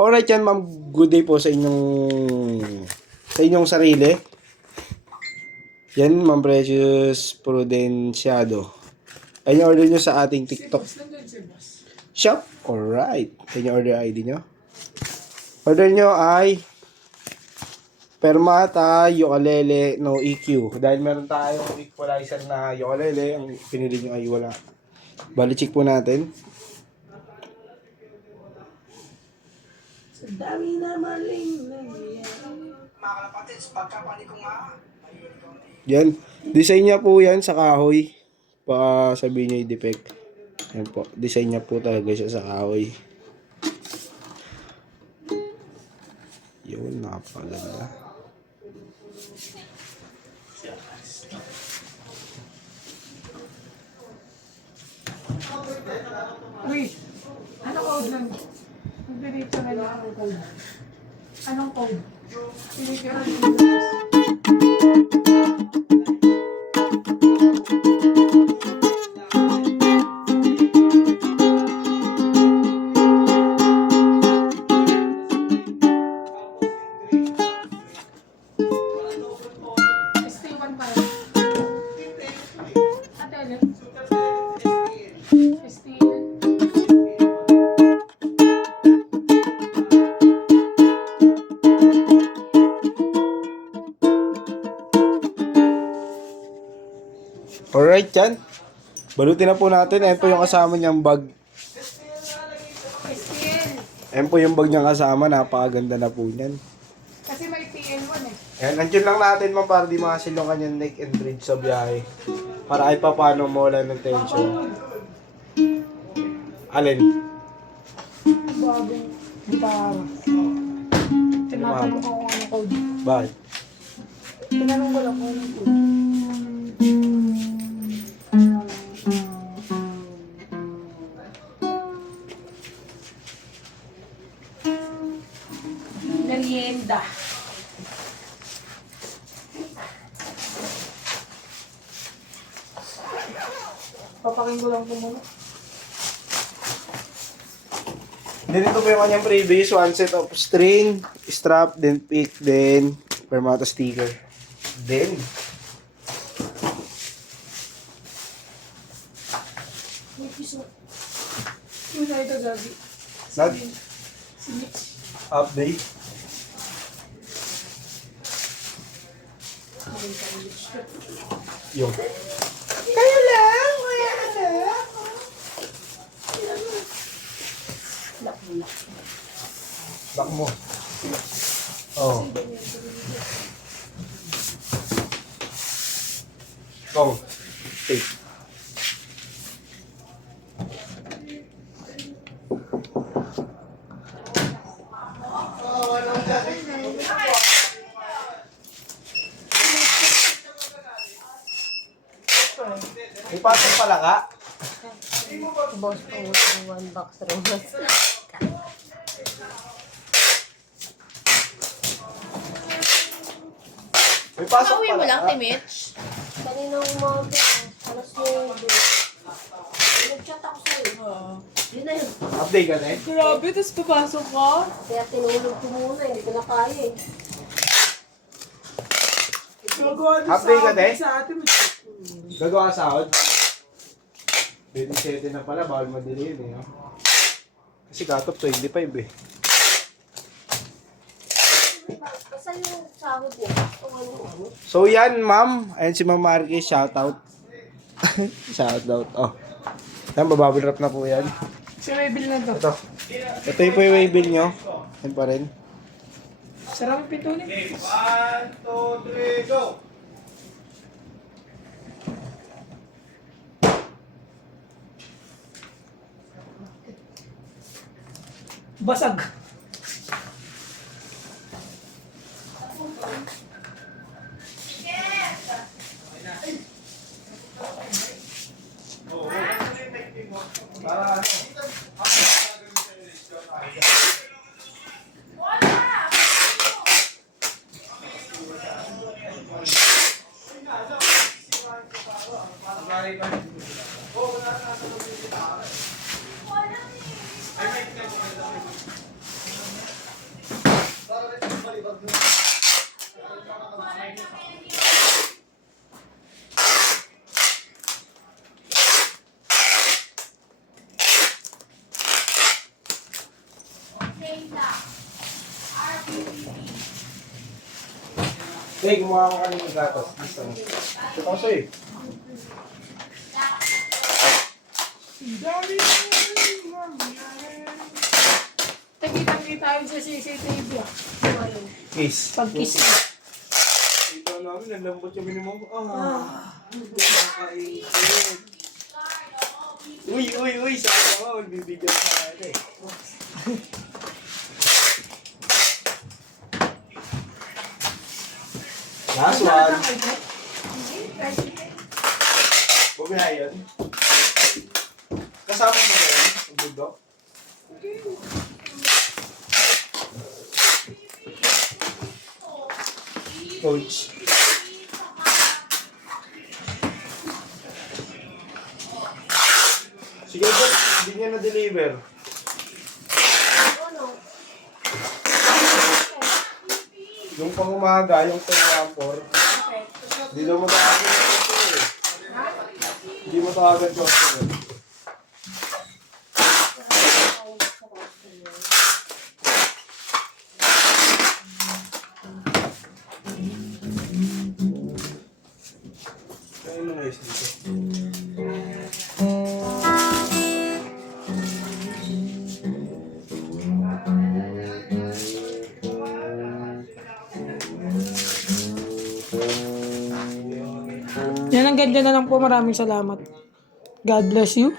Alright yan, ma'am. Good day po sa inyong sarili. Yan, Ma'am Precious Prudenciado. Ayun yung order nyo sa ating TikTok shop. Alright. Ayun yung order ID nyo. Order nyo ay Permata Ukulele no EQ. Dahil meron tayong equalizer na ukulele, ang pinili nyo ay wala. Bali, check po natin. Sa dami na maling nangyayari. Yan. Design niya po yan sa kahoy. Baka sabihin niya yung defect. Yan po. Design niya po talaga siya sa kahoy. Yun, napakaganda. Uy, ano code lang? Mag-delete sa ngayon ang code. Anong code? Delete ka lang. ST1 pa rin. Ate, alin? ST1. Alright yan. Balutin na po natin. Ayan po yung kasama niyang bag. STL. Ayan po yung bag niyang kasama. Napakaganda na po niyan. Kasi may PL1 eh. Ayan, nandiyan lang natin ma'am para di makasil yung kanyang neck and bridge sa biyahe. Para ay paano mo wala ng tension. Alin? Bagong gitara. Tinatanong ko kung anong code. Bakit? Tinanong ko lang kung anong code. Merienda. Papakin ko lang po muna. Dito po yung kanyang previous. One set of string, strap, then pick, then Permata sticker. Then, May piso. Yung na ito, Gabi. Nag? Si Mitch. update. Yung. Kayo lang! Kaya anak! Lock mo na. Back mo. Oh. Go. Take. May pasok pala ka? Boss ko, one box rin. May pasok Pauwi mo pala lang, ka? Timich. Kaninang umaga, alas 9. Nag-chat ako sa'yo. Yun na yun. Update ka na eh? Grabe, tapos papasok ka? Kaya tinulog ko muna, hindi ko na kaya eh. Update ka na eh? Gagawa ka sahod? 27 na pala, bawal madali yun eh. No? Kasi cut-off 25 eh. Basta yung sahod niya. Kung ano. So yan ma'am, ayan si Ma'am Marquez, shoutout. Shoutout, oh. Yan, bababble wrap na po yan. Si Waybill na to. Ito. Ito yung po yung waybill nyo. Yan pa rin. Sarang pito ni. 1, 2, 3, go! Basag. Hey, gumawa ko kanina ng gatas. Gusto mo? Ito ko sa'yo. Nakita-kita yun sa CCTV ah. Kiss. Pag-kiss mo. Ito namin, ang lambot yung minimum. Nakakaigit. Uy, sana mo, magbibigyan sa akin eh. Last one. Huwag na yun. Kasama mo na yun, ang budok. Coach. Sige, boss. Hindi niya na-deliver. Ano? Yung pang umaga, yung pang-rapor, hindi daw mo tawagin yung customer eh. Hindi mo tawagin yung customer. Kaya ano nga is dito? Yan, ang ganda na lang po. Maraming salamat. God bless you.